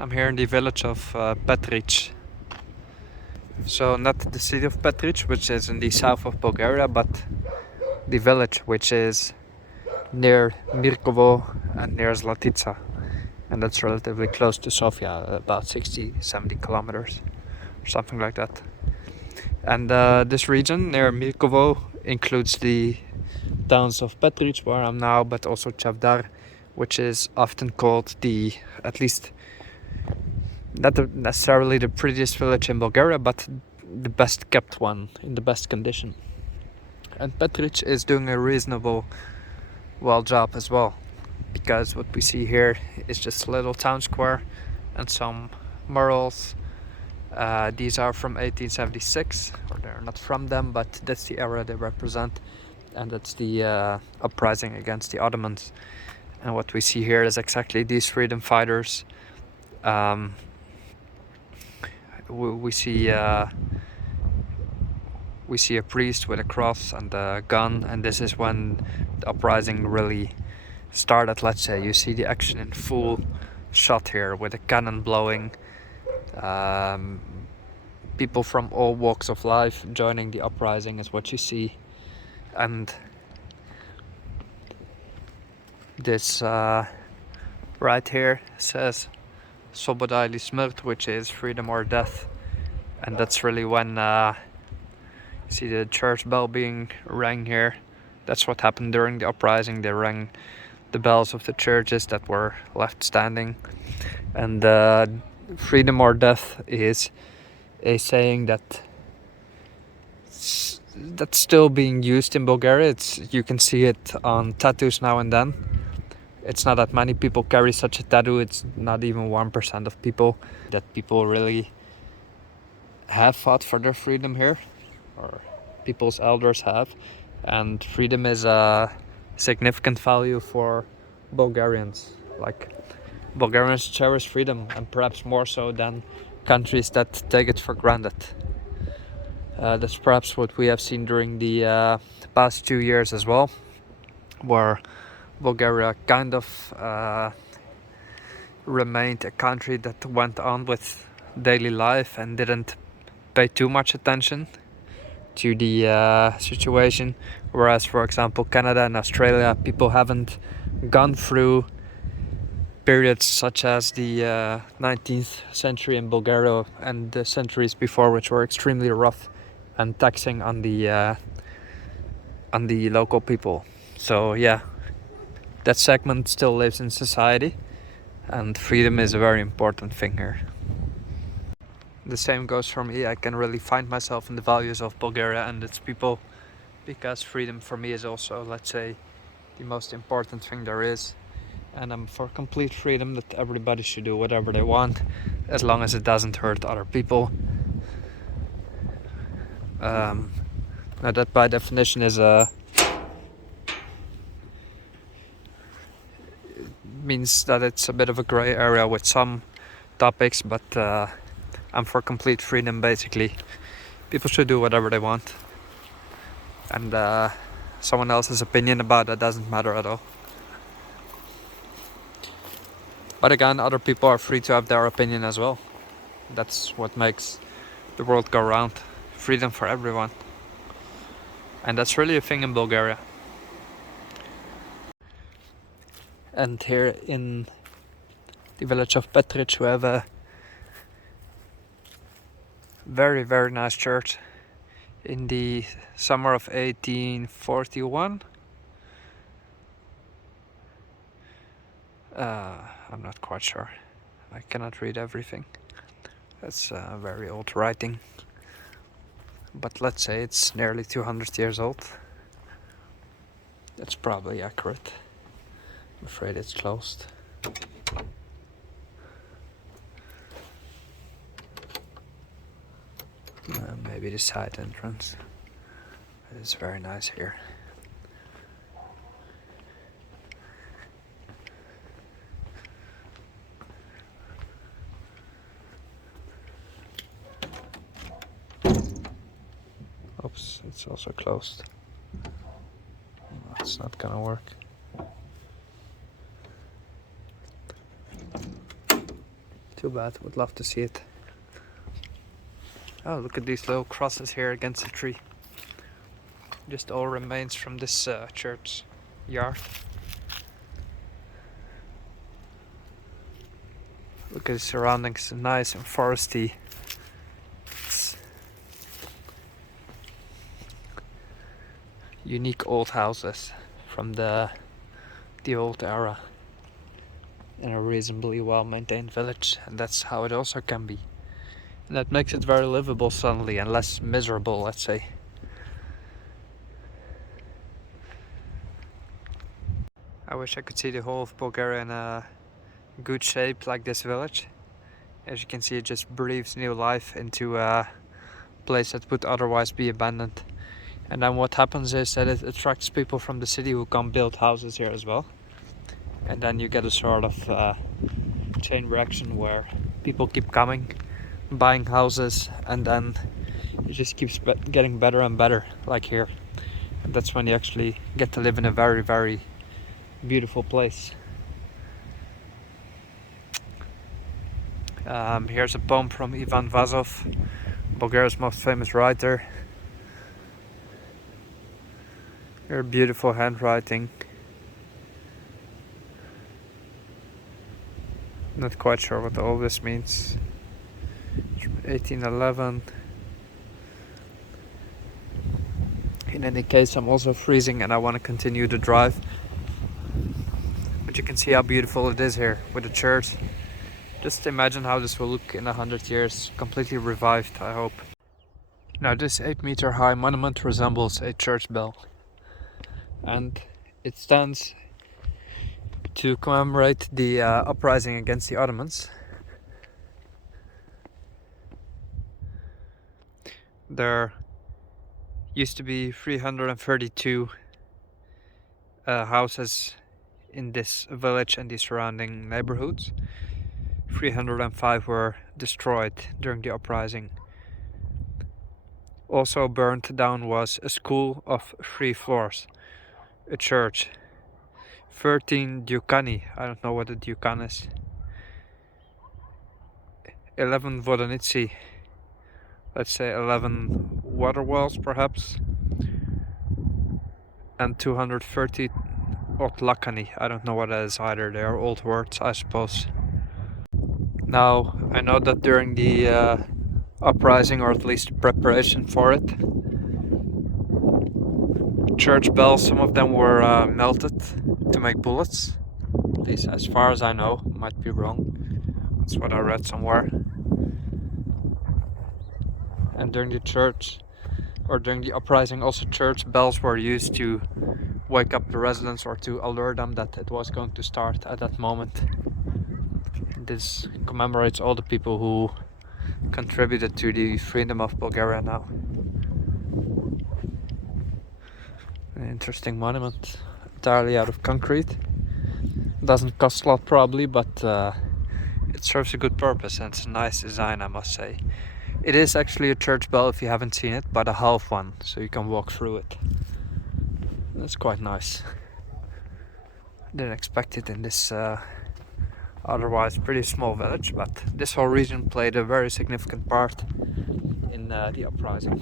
I'm here in the village of Petric. So not the city of Petric, which is in the south of Bulgaria, but the village, which is near Mirkovo and near Zlatica. And that's relatively close to Sofia, about 60-70 kilometers, or something like that. And this region near Mirkovo includes the towns of Petric, where I'm now, but also Chavdar, which is often called the, at least not necessarily the prettiest village in Bulgaria, but the best kept one, in the best condition. And Petric is doing a reasonable well job as well, because what we see here is just a little town square and some murals. These are from 1876, or they're not from them, but that's the era they represent, and that's the uprising against the Ottomans. And what we see here is exactly these freedom fighters. We see a priest with a cross and a gun, and this is when the uprising really started. Let's say you see the action in full shot here with a cannon blowing, people from all walks of life joining the uprising is what you see. And this right here says Svoboda ili smrt, which is freedom or death. And that's really when you see the church bell being rang here. That's what happened during the uprising. They rang the bells of the churches that were left standing. And freedom or death is a saying that's still being used in Bulgaria. You can see it on tattoos now and then. It's not that many people carry such a tattoo. It's not even 1% of people. That people really have fought for their freedom here, or people's elders have. And freedom is a significant value for Bulgarians. Like, Bulgarians cherish freedom, and perhaps more so than countries that take it for granted. That's perhaps what we have seen during the past 2 years as well, where Bulgaria kind of remained a country that went on with daily life and didn't pay too much attention to the situation, whereas, for example, Canada and Australia, people haven't gone through periods such as the 19th century in Bulgaria and the centuries before, which were extremely rough and taxing on the local people. So yeah, that segment still lives in society, and freedom is a very important thing here. The same goes for me. I can really find myself in the values of Bulgaria and its people, because freedom for me is also, let's say, the most important thing there is. And I'm for complete freedom, that everybody should do whatever they want, as long as it doesn't hurt other people. Now that by definition is means that it's a bit of a gray area with some topics, but I'm for complete freedom, basically. People should do whatever they want, and someone else's opinion about that doesn't matter at all. But again, other people are free to have their opinion as well. That's what makes the world go round. Freedom for everyone. And that's really a thing in Bulgaria. And here in the village of Petric, we have a very, very nice church. In the summer of 1841, I'm not quite sure. I cannot read everything. That's very old writing. But let's say it's nearly 200 years old. That's probably accurate. I'm afraid it's closed. Maybe the side entrance. It's very nice here. Oops, it's also closed. It's not gonna work. Too bad, would love to see it. Oh, look at these little crosses here against the tree. Just all remains from this church yard. Look at the surroundings, nice and foresty. It's unique old houses from the old era in a reasonably well maintained village, and that's how it also can be. And that makes it very livable suddenly and less miserable, let's say. I wish I could see the whole of Bulgaria in a good shape like this village. As you can see, it just breathes new life into a place that would otherwise be abandoned. And then what happens is that it attracts people from the city who come build houses here as well. And then you get a sort of chain reaction where people keep coming, buying houses, and then it just keeps getting better and better, like here. And that's when you actually get to live in a very, very beautiful place. Here's a poem from Ivan Vazov, Bulgaria's most famous writer. Very beautiful handwriting. Not quite sure what all this means. It's from 1811. In any case, I'm also freezing and I want to continue the drive. But you can see how beautiful it is here with the church. Just imagine how this will look in 100 years, completely revived, I hope. Now this 8-meter high monument resembles a church bell. And it stands to commemorate the uprising against the Ottomans. There used to be 332 houses in this village and the surrounding neighborhoods. 305 were destroyed during the uprising. Also burned down was a school of 3 floors, a church, 13 dukani, I don't know what a dukan is, 11 vodonici, let's say 11 water wells perhaps, and 230 otlakani, I don't know what that is either, they are old words I suppose. Now, I know that during the uprising, or at least preparation for it, church bells, some of them were melted to make bullets. At least as far as I know, might be wrong. That's what I read somewhere. And during the uprising, also church bells were used to wake up the residents or to alert them that it was going to start at that moment. This commemorates all the people who contributed to the freedom of Bulgaria now. An interesting monument, entirely out of concrete. Doesn't cost a lot probably, but it serves a good purpose and it's a nice design, I must say. It is actually a church bell if you haven't seen it, but a half one, so you can walk through it. That's quite nice. Didn't expect it in this otherwise pretty small village, but this whole region played a very significant part in the uprising.